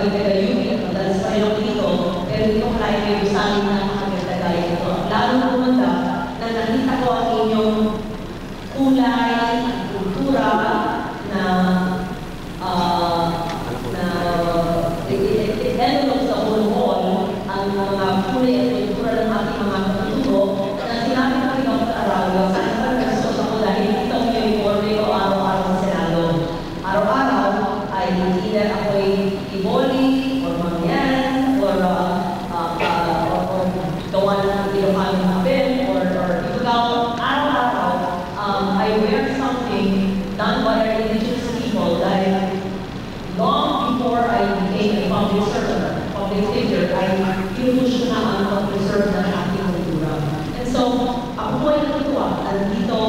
maging taga-UP at madalas pa rin ako dito, pero hindi ko kaya kayo sa akin na makagandagay ito. Lalo kumanda na nakita ko ang inyong kulay, kultura na develop sa whole ang mga kulay at kultura ng ating mga katutubo na sinabi ko rin ako sa Araujo. Sa isang resos ako dahil dito ang uniforme ko araw-araw sa Senado. Araw-araw ay either ako'y iboli or mangyan or gawa ng Ilocano Mabel or Ifugao. Araw-araw, I wear something done by our indigenous people dahil long before I became a public servant, public figure, I pinupush na ang pag-preserve ng ating kultura. And so, ako po ay natutuwa na dito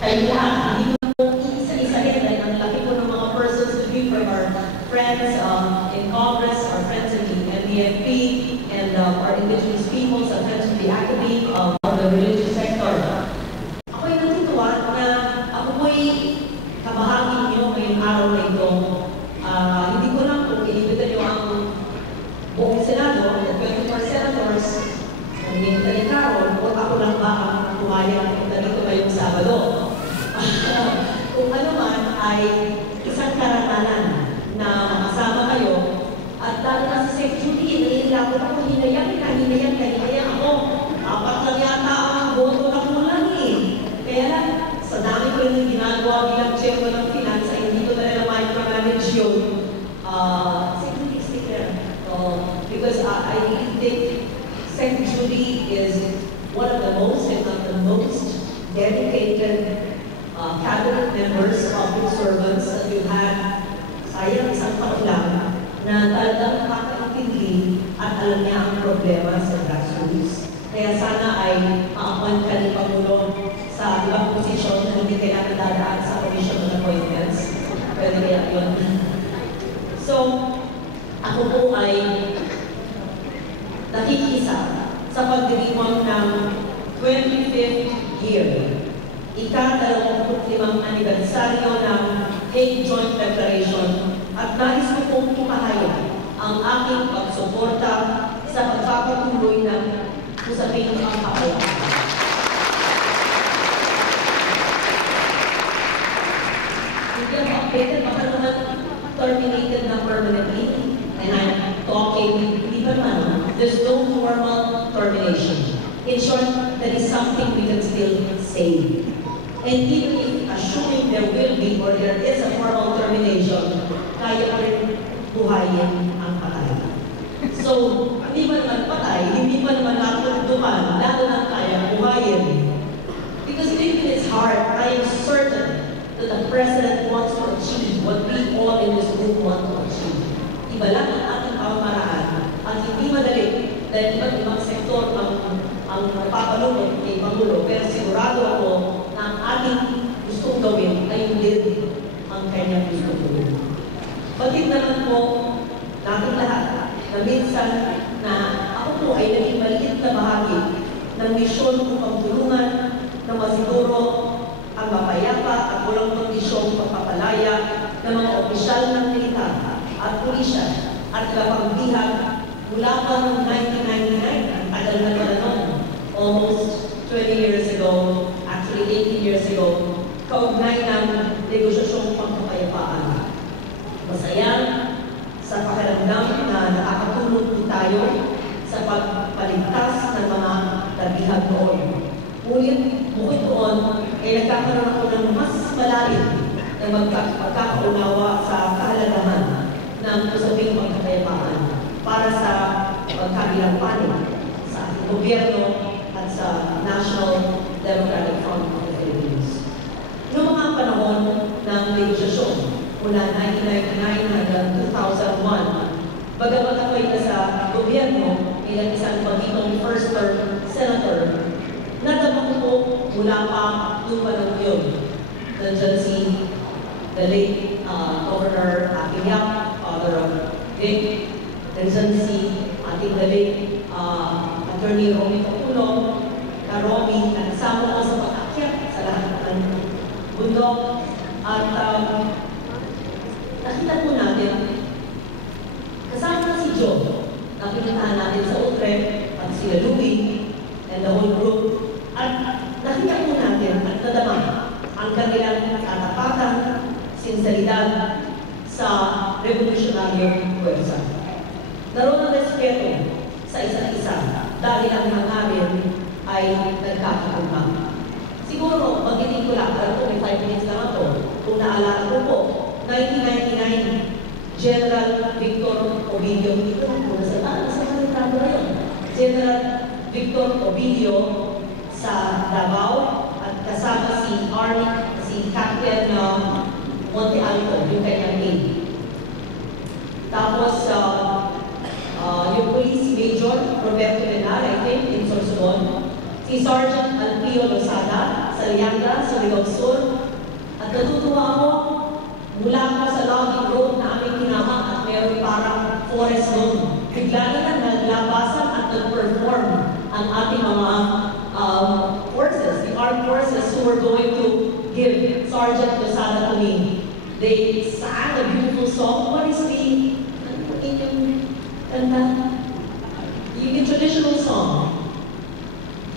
ay lahat, hindi ko isa-isahin dahil ang laki ko ng mga persons to be from our friends in Congress, our friends in the NDFP, and our indigenous peoples, our friends from the academy of the religious sector. Ako ay natutuwa na ako po ay kabahagi niyo ngayong araw na ito. Hindi ko lang kung inibitan niyo ang buong Senado, ang 24 senators, ang inibitan ni Carol, o ako lang ba ang pumayang punta dito ngayong Sabado. Kung ano man ay isang karananan na makasama kayo, at dahil na sa St. Judy, nililapot ako, hinayang ako. Apat lang yata ang boto na kulang eh. Kaya lang, sa dami ko rin ginagawa bilang chairman ng finance, ay hindi ko na rin micromanage yun. St. Judy, stay there. Because I really think St. Judy is one of the most, if not the most, dedicated cabinet members, public servants that you had. Sayang isang taon lang na talagang nakakaintindi at alam niya ang problema sa grassroots. Kaya sana ay ma-appoint ka ni Pangulo sa ibang posisyon na hindi kailangan dadaan sa commission of appointments. Pwede kaya yun. So, ako po ay nakikisa sa pagdiriwang ng 25th year, ika-25 anibersaryo ng Hague Joint Declaration at nais ko pong ipahayag ang aking pagsuporta sa pagpapatuloy ng usaping ang kapayapaan. Hindi ang updated, baka naman terminated na permanently, and I'm talking, hindi ba naman, there's no formal termination. In short, there is something we can still say. And even if assuming there will be or there is a formal termination, kaya pa rin buhayin ang patay. So, hindi pa naman patay, hindi pa naman natutupad, lalo na kaya buhayin. Because even in his heart, I am certain that the President wants to achieve what we all in this room want to achieve. Iba lang ang ating pamamaraan at hindi madali dahil iba't ibang sektor ang napapalunod kay Pangulo. Pero sigurado ako na ang ating gustong gawin ay hindi ang kanyang gustong gawin. Batid naman po natin lahat na minsan na ako po ay naging maliit na bahagi ng misyon kong pagtulungan na masiguro ang mapayapa at walang kondisyong pagpapalaya ng mga opisyal ng militar at pulisya at kapagbihag mula pa noong 1999, ang tagal na pala noon, almost 20 years ago, actually 18 years ago, kaugnay ng negosyasyong pagpapayapaan. Masaya sa pakiramdam na nakakatulong po tayo sa pagpaligtas ng mga nabihag noon. Ngunit bukod doon, ay nagkakaroon ako ng mas malalim na magkakaunawa sa kahalagahan ng usaping pagpapayapaan para sa magkabilang panig sa ating gobyerno at sa National Democratic Front of the Philippines. Noong mga panahon ng legislation mula 1999 hanggang 2001, bagamat ako ay nasa gobyerno bilang isang bagitong first term senator, nadamang ko mula pa noong panahon yun. Nandiyan si the late Governor Akiyak, father of Vic. Nandiyan si ating the late Attorney Romy Capulong, Karomi, na kasama ko sa pag-akyat sa lahat ng bundok. At nakita po natin Joe, na pinuntahan natin sa Utrecht, at si Louie, and the whole group. At nakita po natin at nadama ang kanilang katapatan, sinseridad sa revolusyonaryo puwersa. Naroon ang respeto sa isa't isa dahil ang hangarin ay nagkakakumpang. Siguro, magitin ko lang, pero kung may 5 minutes lang ako, kung naalala ko po, 1999, General Victor Ovidio, ito po, nasa kalitrado na yun. General Victor Ovidio sa Davao, at kasama si Captain Monte Alto, yung kanyang aide. Tapos, yung Police Major Roberto Lenar, I think, in Sorsogon, si Sergeant Alpio Lozada sa Lianga, sa Ligao Sur, at natutuwa ako, mula ko sa logging road na aming tinama at meron parang forest road. Bigla na lang naglabasan at nag-perform ang ating mga forces, the armed forces who were going to give Sergeant Lozada to me. They sang a beautiful song. What is the traditional song?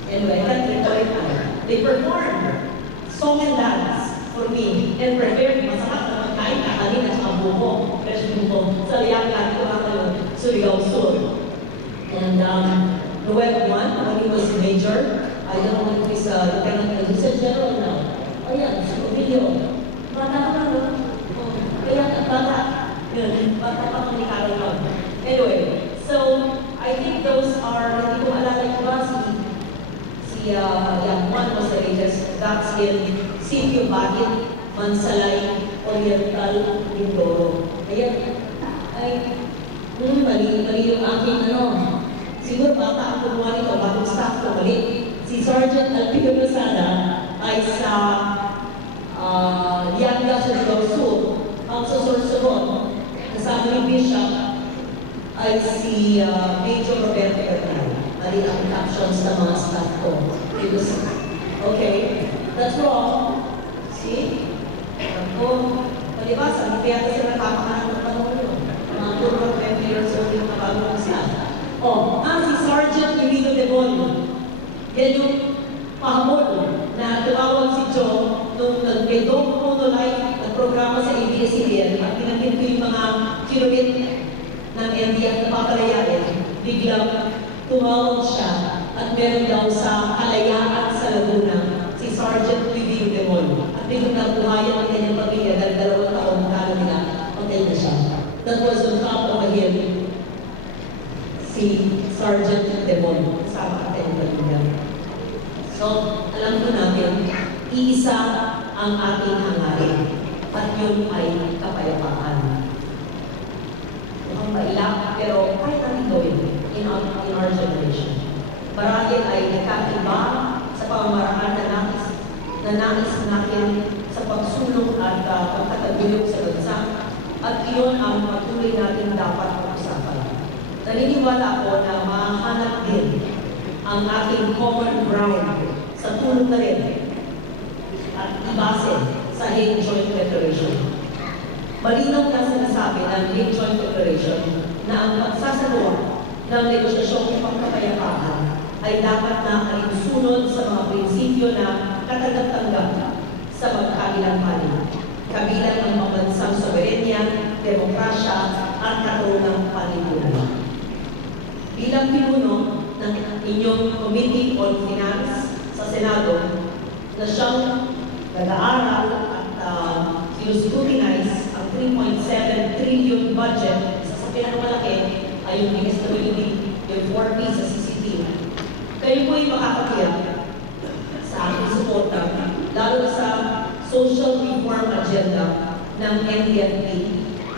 Anyway, I can't recall it now. They performed song and dance for me and prepared masarap na magkain na kanina sa buko, fresh buko, sa Lianga, ito ang Surigao Sur. And Noel 1, when he was major, I don't know if he's lieutenant, he's a general now. Oh yeah, sa video. Bata ka lang, kaya bata. Yun, bata pa kami karoon. Anyway, so I think those are, hindi ko alala yung ba, yung one was the latest, that's in Sitio Bakit, Mansalay, Oriental, Mindoro. Ayan, mali yung aking siguro baka ang kumuha nito, bagong staff ko mali. Si Sergeant Alpio Lozada ay sa Lianga sa Ligao Sur, ang sa Sorsogon, kasama ni Bishop ay si Major Roberto Bernal. Mali ang captions ng mga staff ko. Okay, that's wrong. See? Ako, palibasa, hindi kaya kasi nakakakaan ng panahon yun. Mga turno 20 years old yung nakabagong staff. Si Sergeant Emilio de Bon. Yan yung pahamon na tumawag si Joe nung nag-Medong Monolite na programa sa ABS-CBN at pinagin ko yung mga kilomit ng NDF na papalayain. Biglang tumawag siya at meron daw sa kalayaan sa Laguna si Sergeant Emilio de Bon. At biglang nabuhayan ang kanyang pamilya dahil 2 taon kala nila patay na siya. That was on top of a hill. Si Sergeant de Bon, kasama at kanyang pamilya. So, alam ko natin, iisa ang ating hangarin at yun ay kapayapaan. Mukhang maiyak, pero kahit natin gawin in our generation. Marahil ay nagkaiba sa pamamaraan na nais natin sa pagsulong at pagtataguyod sa bansa at iyon ang patuloy natin dapat pag-usapan. Naniniwala ako na mahanap din ang ating common ground sa tulong na rin at ibase sa Hague Joint Declaration. Malinaw na sinasabi ng Hague Joint Declaration na ang pagsasagawa ng negosyasyon ng pagkapayapaan ay dapat na alinsunod sa mga prinsipyo na katanggap-tanggap sa magkabilang panig, kabilang ang pambansang soberenya, demokrasya at katarungang panlipunan. Bilang pinuno ng inyong Committee on Finance sa Senado na siyang nag-aaral at sinuscrutinize ang 3.7 trillion budget sa pinakamalaki ay yung MSWD, yung 4P sa CCT. Kayo po'y makakatiyak sa aking suporta, lalo sa social reform agenda ng NDFP.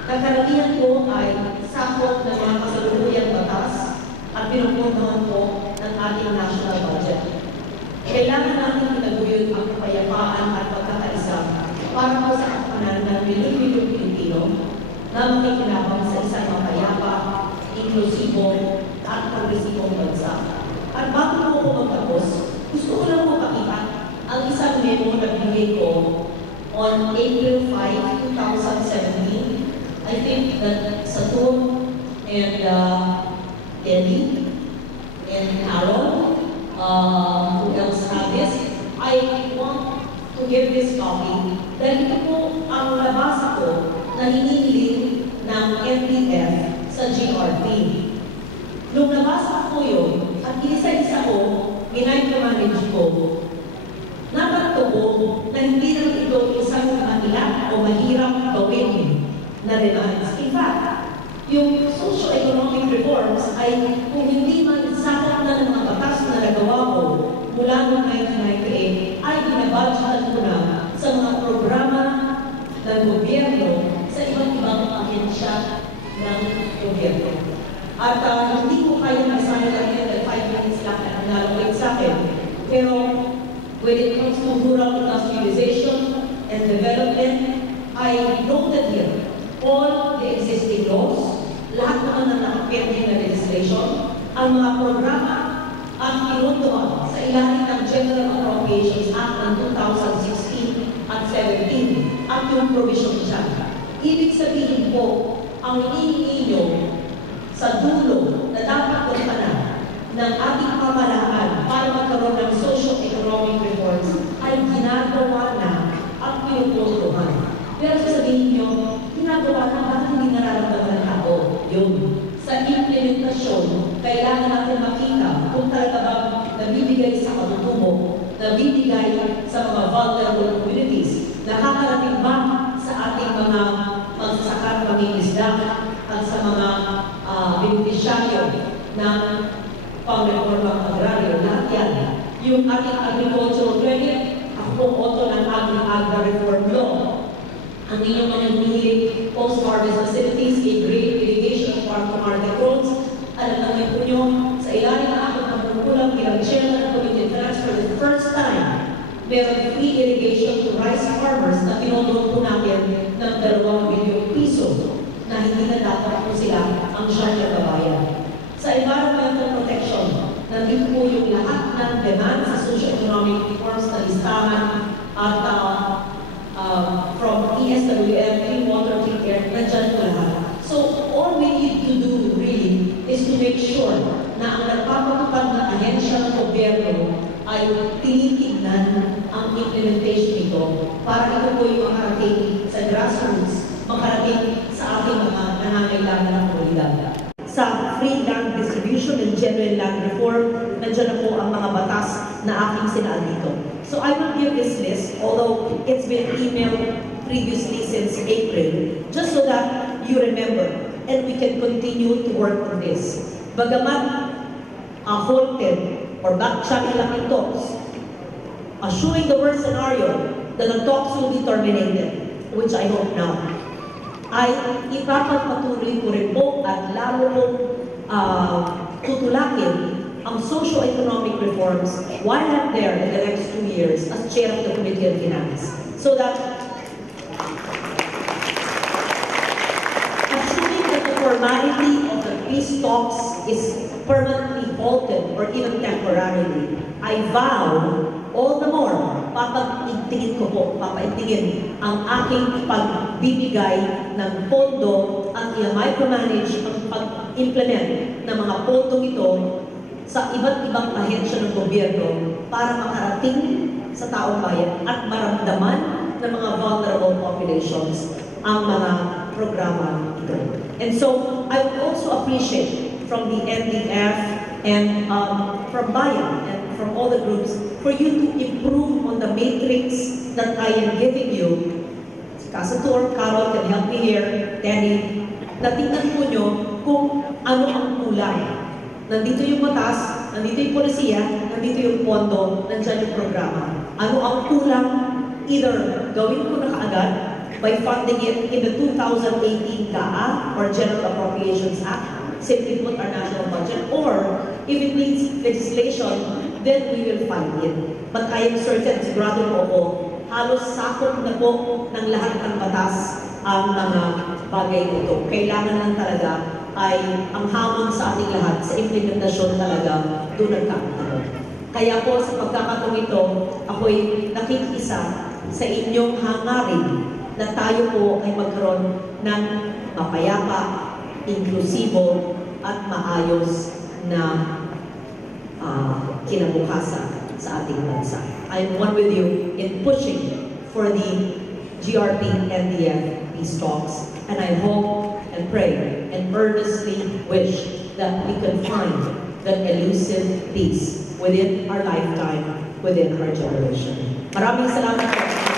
Kakaramihan po ay sakop ng mga kasalukuyang batas at pinupuntahan po ng ating national budget. Kailangan natin pinaguyod ang kapayapaan at pagkakaisa para po sa kapakanan ng milyon-milyong Pilipino na makikinabang sa isang mapayapa, inklusibo at progresibong bansa. At bago po ako magtapos, gusto ko lang po pakita ang isang memo na binigay ko on April 5, 2017. I think that sa tour and Ellie, and Carol, who else have this? I want to give this copy dahil ito po ang nabasa ko na hinihiling ng NDF sa GRT. Nung nabasa ko yun, at isa-isa ko, minay-manage ko, natanto ko na hindi lang ito isang mahirap o mahirap gawin na demands. In fact, yung socio-economic reforms ay kung hindi man sakot na ng mga batas na nagawa ko mula noong 1998, ay binabudgetan ko na sa mga programa ng gobyerno sa iba't ibang ahensya ng gobyerno. At hindi ko kaya masahin lang yun, 5 minutes lang na nalawit sa akin. Pero when it comes to rural industrialization and development, I noted here all the existing laws, lahat naman ng nakapending na legislation, ang mga programa at pinuntuhan sa ilalim ng General Appropriations Act ng 2016 at 17 at yung provision siya. Ibig sabihin po, ang hinihingi nyo sa dulo na dapat kumpana ng ating pamahalaan para magkaroon ng socio-economic reforms ay ginagawa na at pinupuntuhan. Pero sasabihin nyo, ginagawa na bakit hindi nararamdaman ng tao? Yun. Sa implementasyon, kailangan natin makita kung talaga bang nabibigay sa katutubo, nabibigay sa mga vulnerable communities, nakakarating ba sa ating mga magsasaka ng mangingisda at sa mga benepisyaryo ng pang-reformang agraryo, lahat yan. Yung ating agricultural credit, ako pong auto ng Agri-Agra Reform Law. Ang inyong mga hinihiling post-harvest facilities, grain irrigation, farm-to-market roads, alam naman po nyo, sa ilalim ng aking pagkukulang bilang chairman ng Committee Finance for the first time, meron free irrigation to rice farmers na pinodon po natin ng 2 bilyong piso na hindi na dapat po sila ang siyang nagbabayad. Sa environmental protection, nandito po yung lahat ng demand sa socio-economic reforms na listahan at from ESWM, Clean Water, Clean Air, nandyan po lahat. So, all we need to do really is to make sure na ang nagpapatupad ng ahensya ng gobyerno ay tinitignan ang implementation nito para ito po yung makarating sa grassroots, makarating sa ating mga nangangailangan ng komunidad. Sa free land distribution and genuine land reform, nandiyan na po ang mga batas na aking sinaan dito. So I will give this list, although it's been emailed previously since April, just so that you remember and we can continue to work on this. Bagamat halted or backtracking lang in talks, assuming the worst scenario that the talks will be terminated, which I hope now, ay ipapagpatuloy ko rin po at lalo pong tutulakin ang socio-economic reforms while I'm there in the next 2 years as chair of the Committee on Finance. So that, assuming that the formality of the peace talks is permanently halted or even temporarily, I vow all the more, papaigtingin ang aking pagbibigay ng pondo at i-micromanage ang pag-implement ng mga pondong ito sa iba't ibang ahensya ng gobyerno para makarating sa taong bayan at maramdaman ng mga vulnerable populations ang mga programa ito. And so, I would also appreciate from the NDF and from Bayan and from all the groups for you to improve on the matrix that I am giving you. Kasatur, Carol can help me here, Danny, na tingnan po nyo kung ano ang kulang. Nandito yung batas, nandito yung polisiya, nandito yung pondo, nandyan yung programa. Ano ang kulang? Either gawin ko na kaagad by funding it in the 2018 GAA or General Appropriations Act, simply put our national budget, or if it needs legislation, then we will fund it. But I am certain, sigurado po ako, halos sakop na po ng lahat ng batas ang mga bagay nito. Kailangan lang talaga ay ang hamon sa ating lahat sa implementasyon talaga doon nagkakaroon. Kaya po sa pagkakataong ito, ako'y nakikisa sa inyong hangarin na tayo po ay magkaroon ng mapayapa, inklusibo at maayos na kinabukasan sa ating bansa. I'm one with you in pushing for the GRP-NDF peace talks, and I hope and pray and earnestly wish that we can find that elusive peace within our lifetime, within our generation. Maraming salamat po.